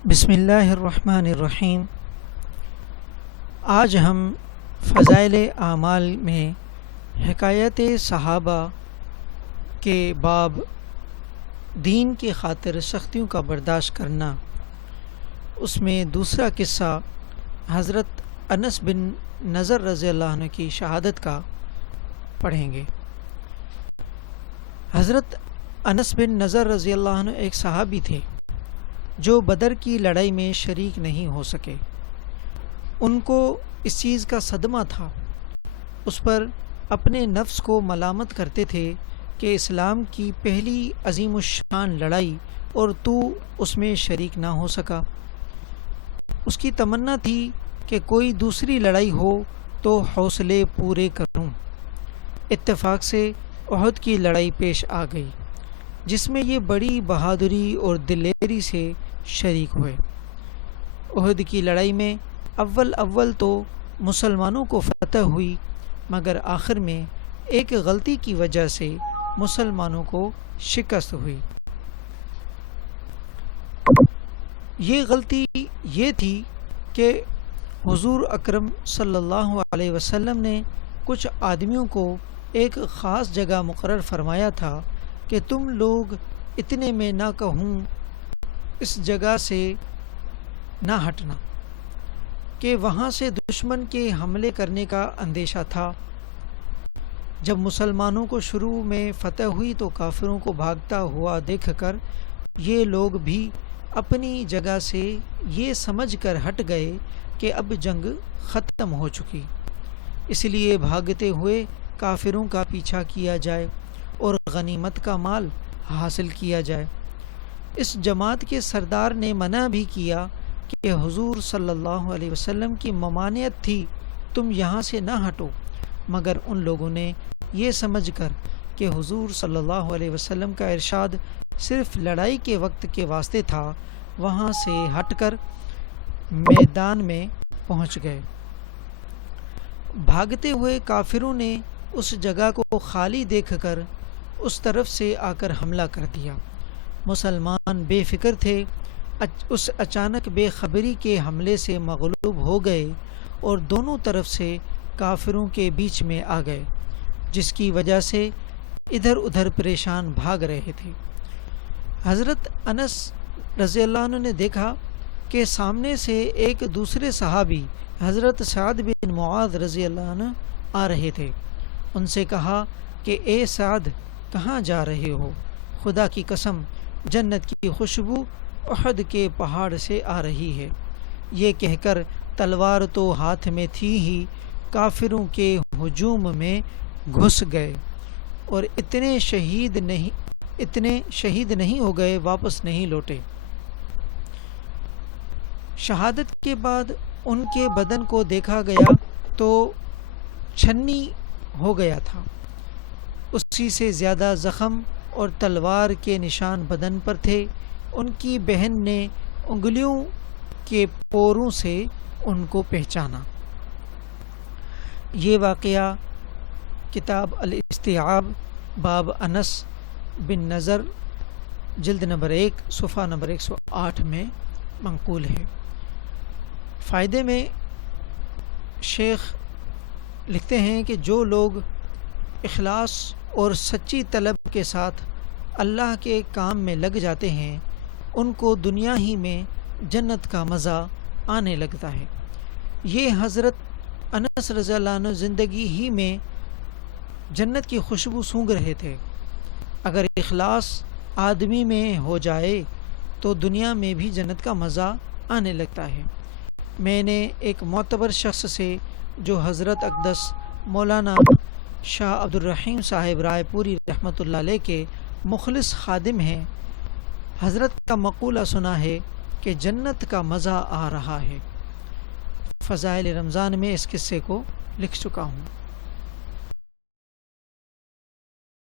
بسم اللہ الرحمن الرحیم۔ آج ہم فضائل اعمال میں حکایت صحابہ کے باب دین کی خاطر سختیوں کا برداشت کرنا، اس میں دوسرا قصہ حضرت انس بن نضر رضی اللہ عنہ کی شہادت کا پڑھیں گے۔ حضرت انس بن نضر رضی اللہ عنہ ایک صحابی تھے جو بدر کی لڑائی میں شریک نہیں ہو سکے۔ ان کو اس چیز کا صدمہ تھا، اس پر اپنے نفس کو ملامت کرتے تھے کہ اسلام کی پہلی عظیم الشان لڑائی اور تو اس میں شریک نہ ہو سکا۔ اس کی تمنا تھی کہ کوئی دوسری لڑائی ہو تو حوصلے پورے کروں۔ اتفاق سے احد کی لڑائی پیش آ گئی، جس میں یہ بڑی بہادری اور دلیری سے شریک ہوئے۔ احد کی لڑائی میں اول تو مسلمانوں کو فتح ہوئی، مگر آخر میں ایک غلطی کی وجہ سے مسلمانوں کو شکست ہوئی۔ یہ غلطی یہ تھی کہ حضور اکرم صلی اللہ علیہ وسلم نے کچھ آدمیوں کو ایک خاص جگہ مقرر فرمایا تھا کہ تم لوگ اتنے میں نہ کہوں اس جگہ سے نہ ہٹنا، کہ وہاں سے دشمن کے حملے کرنے کا اندیشہ تھا۔ جب مسلمانوں کو شروع میں فتح ہوئی تو کافروں کو بھاگتا ہوا دیکھ کر یہ لوگ بھی اپنی جگہ سے یہ سمجھ کر ہٹ گئے کہ اب جنگ ختم ہو چکی، اس لیے بھاگتے ہوئے کافروں کا پیچھا کیا جائے اور غنیمت کا مال حاصل کیا جائے۔ اس جماعت کے سردار نے منع بھی کیا کہ حضور صلی اللہ علیہ وسلم کی ممانعت تھی، تم یہاں سے نہ ہٹو، مگر ان لوگوں نے یہ سمجھ کر کہ حضور صلی اللہ علیہ وسلم کا ارشاد صرف لڑائی کے وقت کے واسطے تھا، وہاں سے ہٹ کر میدان میں پہنچ گئے۔ بھاگتے ہوئے کافروں نے اس جگہ کو خالی دیکھ کر اس طرف سے آ کر حملہ کر دیا۔ مسلمان بے فکر تھے، اس اچانک بے خبری کے حملے سے مغلوب ہو گئے اور دونوں طرف سے کافروں کے بیچ میں آ گئے، جس کی وجہ سے ادھر ادھر پریشان بھاگ رہے تھے۔ حضرت انس رضی اللہ عنہ نے دیکھا کہ سامنے سے ایک دوسرے صحابی حضرت سعد بن معاذ رضی اللہ عنہ آ رہے تھے۔ ان سے کہا کہ اے سعد، کہاں جا رہے ہو؟ خدا کی قسم، جنت کی خوشبو احد کے پہاڑ سے آ رہی ہے۔ یہ کہہ کر تلوار تو ہاتھ میں تھی ہی کافروں کے ہجوم میں گھس گئے اور اتنے شہید نہیں ہو گئے، واپس نہیں لوٹے۔ شہادت کے بعد ان کے بدن کو دیکھا گیا تو چھنی ہو گیا تھا، اسی سے زیادہ زخم اور تلوار کے نشان بدن پر تھے۔ ان کی بہن نے انگلیوں کے پوروں سے ان کو پہچانا۔ یہ واقعہ کتاب الاستیعاب باب انس بن نضر جلد نمبر 1 صفحہ نمبر 108 میں منقول ہے۔ فائدے میں شیخ لکھتے ہیں کہ جو لوگ اخلاص اور سچی طلب کے ساتھ اللہ کے کام میں لگ جاتے ہیں، ان کو دنیا ہی میں جنت کا مزہ آنے لگتا ہے۔ یہ حضرت انس رضی اللہ عنہ زندگی ہی میں جنت کی خوشبو سونگھ رہے تھے۔ اگر اخلاص آدمی میں ہو جائے تو دنیا میں بھی جنت کا مزہ آنے لگتا ہے۔ میں نے ایک معتبر شخص سے، جو حضرت اقدس مولانا شاہ عبد الرحیم صاحب رائے پوری رحمۃ اللہ علیہ کے مخلص خادم ہیں، حضرت کا مقولہ سنا ہے کہ جنت کا مزہ آ رہا ہے۔ فضائل رمضان میں اس قصے کو لکھ چکا ہوں۔